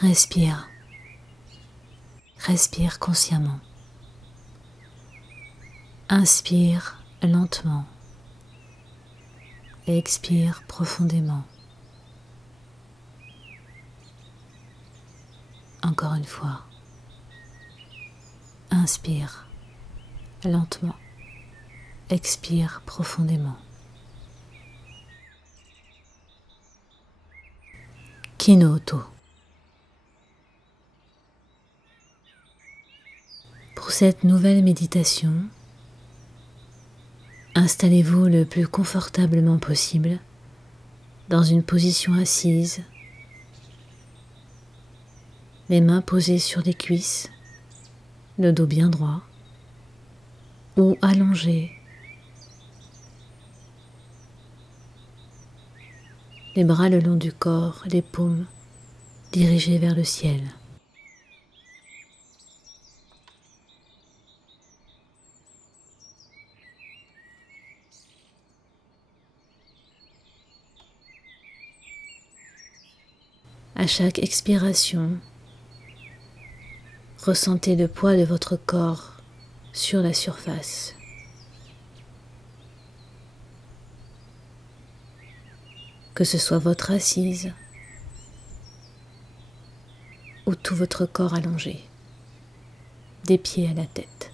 Respire. Respire consciemment. Inspire lentement et expire profondément. Encore une fois. Inspire lentement. Expire profondément. Kinoto. Pour cette nouvelle méditation, installez-vous le plus confortablement possible dans une position assise, les mains posées sur les cuisses, le dos bien droit ou allongé, les bras le long du corps, les paumes dirigées vers le ciel. À chaque expiration, ressentez le poids de votre corps sur la surface. Que ce soit votre assise ou tout votre corps allongé, des pieds à la tête.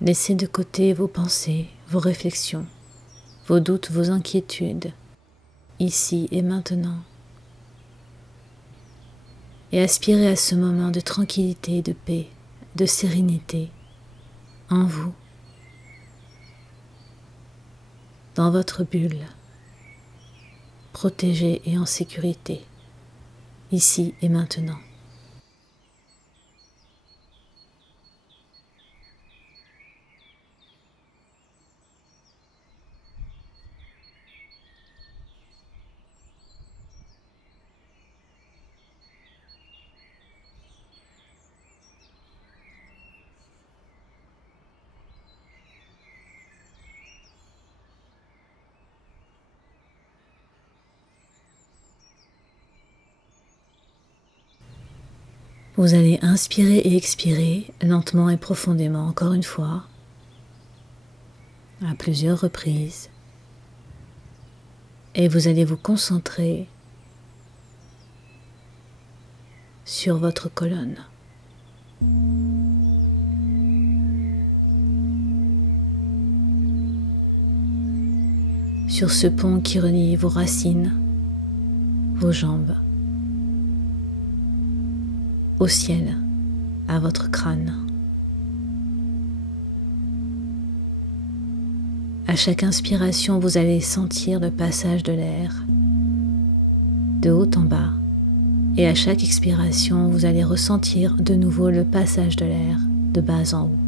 Laissez de côté vos pensées, vos réflexions, vos doutes, vos inquiétudes, ici et maintenant. Et aspirez à ce moment de tranquillité, de paix, de sérénité en vous, dans votre bulle, protégée et en sécurité, ici et maintenant. Vous allez inspirer et expirer lentement et profondément, encore une fois, à plusieurs reprises. Et vous allez vous concentrer sur votre colonne. Sur ce pont qui relie vos racines, vos jambes, au ciel, à votre crâne. À chaque inspiration, vous allez sentir le passage de l'air de haut en bas, et à chaque expiration, vous allez ressentir de nouveau le passage de l'air de bas en haut.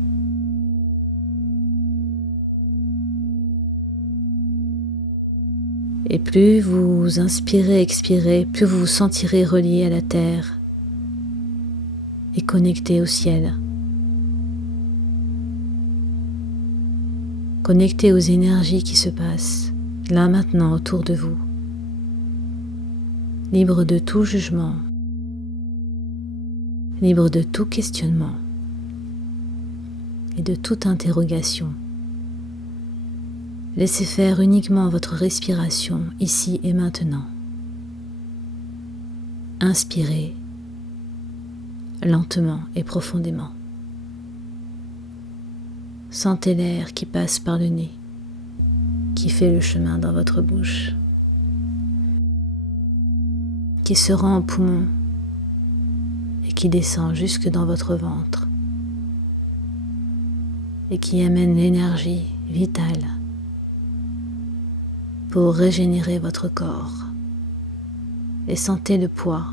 Et plus vous inspirez, expirez, plus vous vous sentirez relié à la terre et connecté au ciel, connecté aux énergies qui se passent là maintenant autour de vous, libre de tout jugement, libre de tout questionnement et de toute interrogation. Laissez faire uniquement votre respiration ici et maintenant. Inspirez lentement et profondément. Sentez l'air qui passe par le nez, qui fait le chemin dans votre bouche, qui se rend aux poumons et qui descend jusque dans votre ventre et qui amène l'énergie vitale pour régénérer votre corps. Et sentez le poids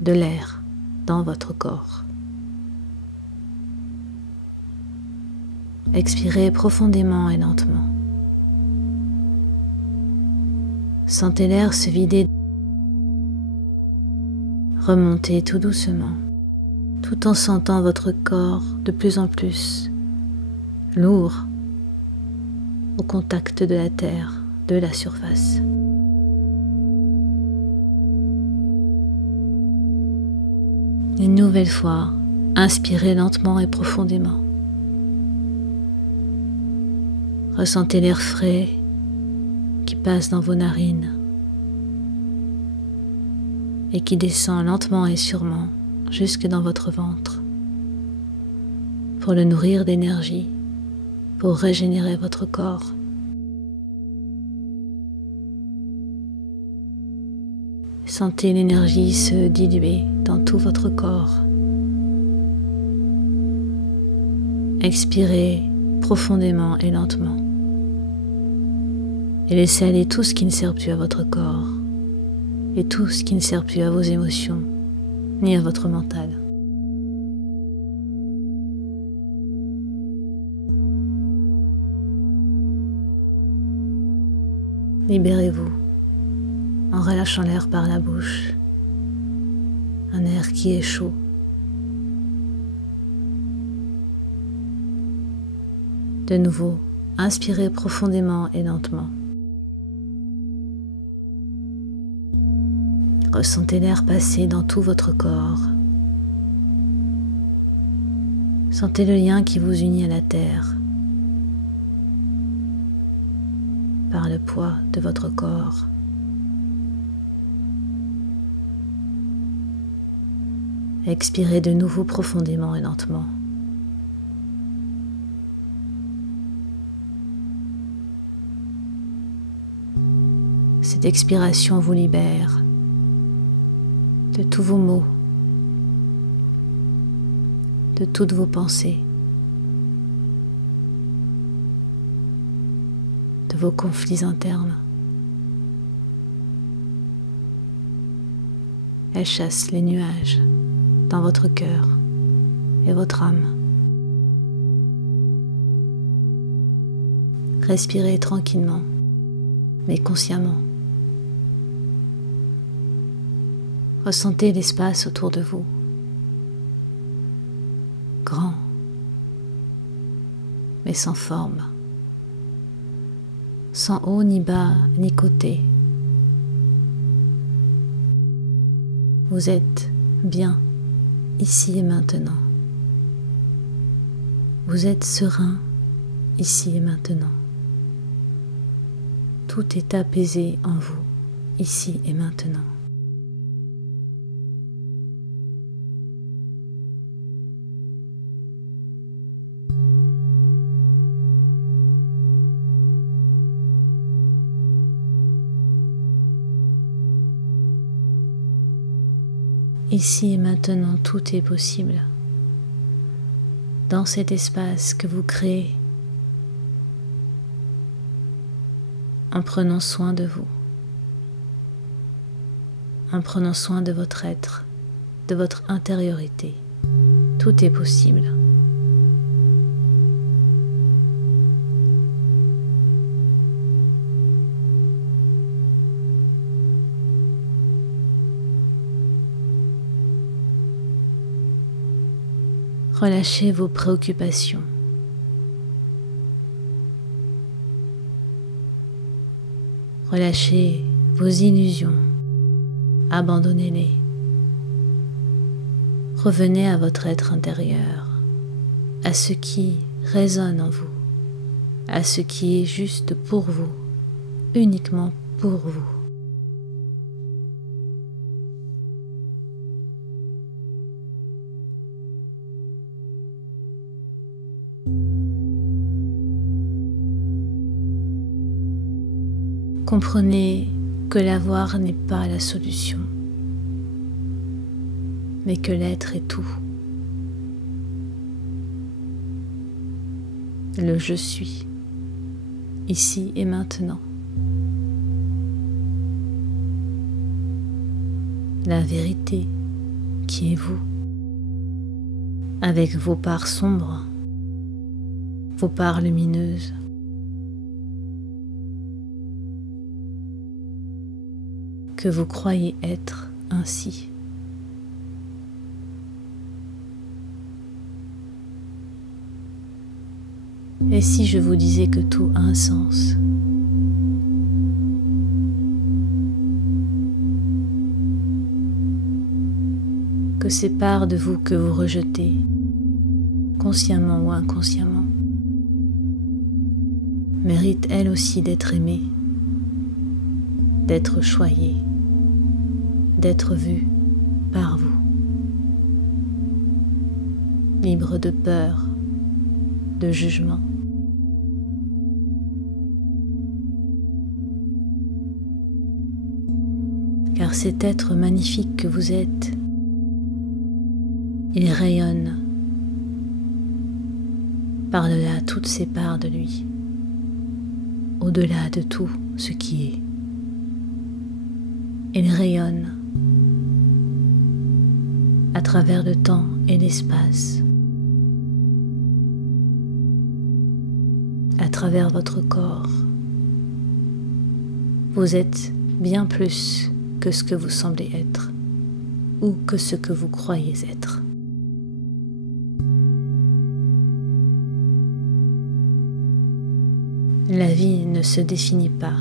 de l'air dans votre corps. Expirez profondément et lentement. Sentez l'air se vider Remontez tout doucement, tout en sentant votre corps de plus en plus lourd au contact de la terre, de la surface. Une nouvelle fois, inspirez lentement et profondément. Ressentez l'air frais qui passe dans vos narines et qui descend lentement et sûrement jusque dans votre ventre pour le nourrir d'énergie, pour régénérer votre corps. Sentez l'énergie se diluer dans tout votre corps. Expirez profondément et lentement et laissez aller tout ce qui ne sert plus à votre corps et tout ce qui ne sert plus à vos émotions ni à votre mental. Libérez-vous en relâchant l'air par la bouche, un air qui est chaud. De nouveau, inspirez profondément et lentement. Ressentez l'air passer dans tout votre corps. Sentez le lien qui vous unit à la terre par le poids de votre corps. Expirez de nouveau profondément et lentement. Cette expiration vous libère de tous vos maux, de toutes vos pensées, de vos conflits internes. Elle chasse les nuages dans votre cœur et votre âme. Respirez tranquillement, mais consciemment. Ressentez l'espace autour de vous, grand, mais sans forme, sans haut ni bas ni côté. Vous êtes bien ici et maintenant. Vous êtes serein ici et maintenant. Tout est apaisé en vous, ici et maintenant. Ici et maintenant, tout est possible. Dans cet espace que vous créez, en prenant soin de vous, en prenant soin de votre être, de votre intériorité, tout est possible. Relâchez vos préoccupations. Relâchez vos illusions. Abandonnez-les. Revenez à votre être intérieur, à ce qui résonne en vous, à ce qui est juste pour vous, uniquement pour vous. Comprenez que l'avoir n'est pas la solution, mais que l'être est tout. Le je suis, ici et maintenant. La vérité qui est vous, avec vos parts sombres, vos parts lumineuses. Que vous croyez être ainsi, Et si je vous disais que tout a un sens? Que ces parts de vous que vous rejetez, consciemment ou inconsciemment, méritent elles aussi d'être aimées, d'être choyées, d'être vues par vous, libres de peur, de jugement. Car cet être magnifique que vous êtes, il rayonne par-delà toutes ces parts de lui, au-delà de tout ce qui est. Il rayonne à travers le temps et l'espace, à travers votre corps. Vous êtes bien plus que ce que vous semblez être ou que ce que vous croyez être. La vie ne se définit pas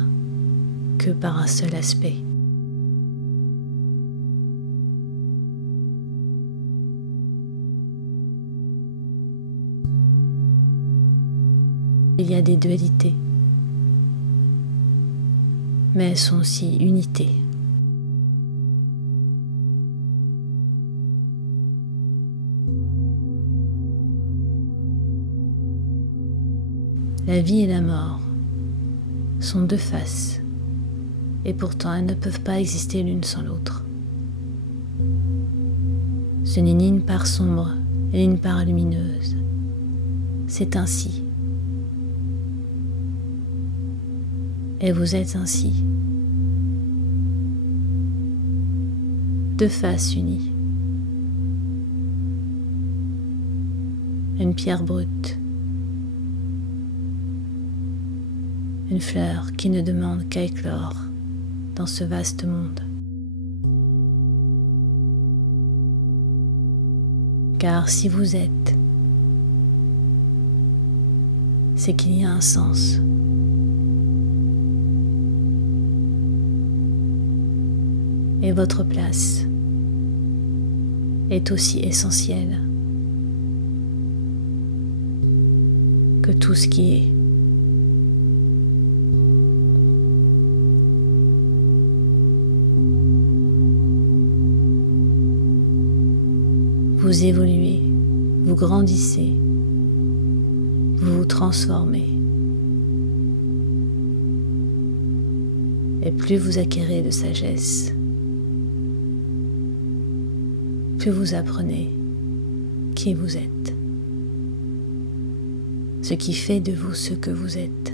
que par un seul aspect. Il y a des dualités, mais elles sont aussi unités. La vie et la mort sont deux faces, et pourtant elles ne peuvent pas exister l'une sans l'autre. Ce n'est ni une part sombre et ni une part lumineuse. C'est ainsi. Et vous êtes ainsi. Deux faces unies. Une pierre brute. Une fleur qui ne demande qu'à éclore dans ce vaste monde. Car si vous êtes, c'est qu'il y a un sens. Et votre place est aussi essentielle que tout ce qui est. Vous évoluez, vous grandissez, vous vous transformez. Et plus vous acquérez de sagesse, plus vous apprenez qui vous êtes, ce qui fait de vous ce que vous êtes.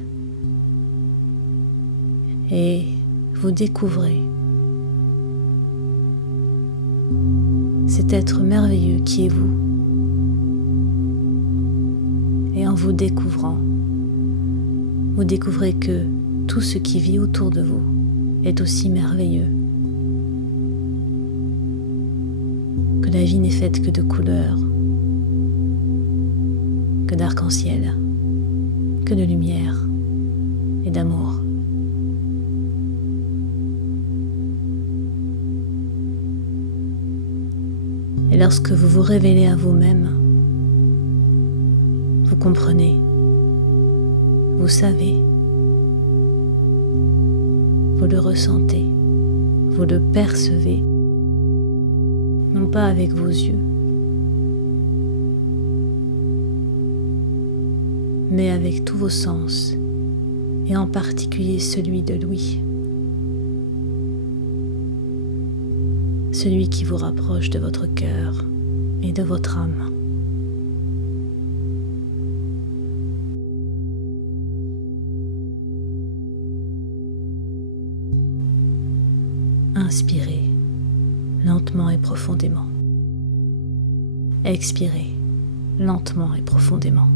Et vous découvrez cet être merveilleux qui est vous. Et en vous découvrant, vous découvrez que tout ce qui vit autour de vous est aussi merveilleux. Que la vie n'est faite que de couleurs, que d'arc-en-ciel, que de lumière et d'amour. Et lorsque vous vous révélez à vous-même, vous comprenez, vous savez, vous le ressentez, vous le percevez, non pas avec vos yeux, mais avec tous vos sens, et en particulier celui de l'ouïe, celui qui vous rapproche de votre cœur et de votre âme. Inspirez lentement et profondément. Expirez lentement et profondément.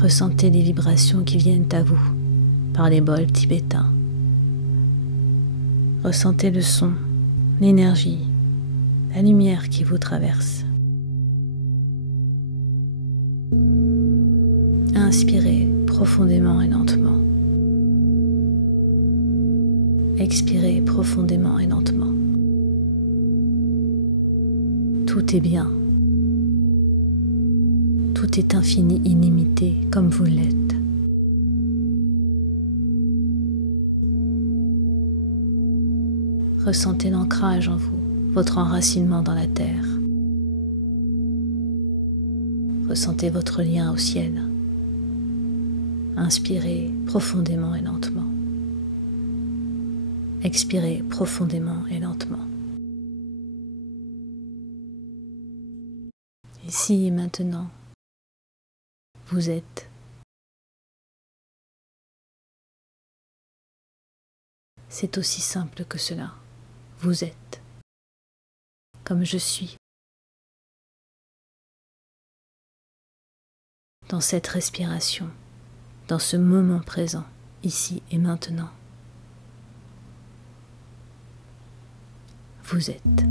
Ressentez les vibrations qui viennent à vous par les bols tibétains. Ressentez le son, l'énergie, la lumière qui vous traverse. Inspirez profondément et lentement. Expirez profondément et lentement. Tout est bien. Tout est infini, illimité, comme vous l'êtes. Ressentez l'ancrage en vous, votre enracinement dans la terre. Ressentez votre lien au ciel. Inspirez profondément et lentement. Expirez profondément et lentement. Ici et maintenant, vous êtes. C'est aussi simple que cela. Vous êtes. Comme je suis. Dans cette respiration, dans ce moment présent, ici et maintenant. Vous êtes.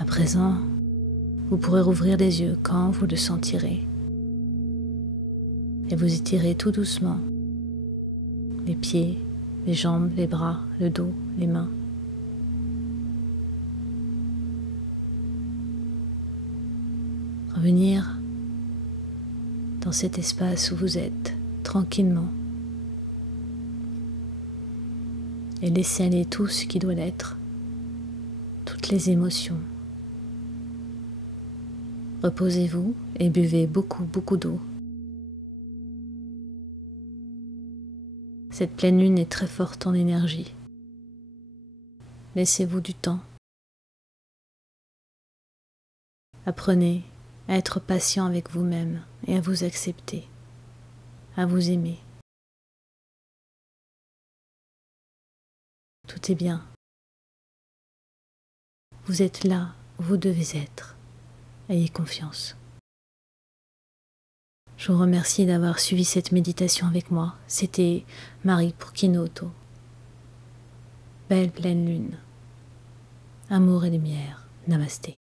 À présent, vous pourrez rouvrir les yeux quand vous le sentirez et vous étirez tout doucement les pieds, les jambes, les bras, le dos, les mains. Revenir dans cet espace où vous êtes tranquillement et laisser aller tout ce qui doit l'être, toutes les émotions. Reposez-vous et buvez beaucoup d'eau. Cette pleine lune est très forte en énergie. Laissez-vous du temps. Apprenez à être patient avec vous-même et à vous accepter, à vous aimer. Tout est bien. Vous êtes là où vous devez être. Ayez confiance. Je vous remercie d'avoir suivi cette méditation avec moi. C'était Marie pour Kinoto. Belle pleine lune. Amour et lumière. Namasté.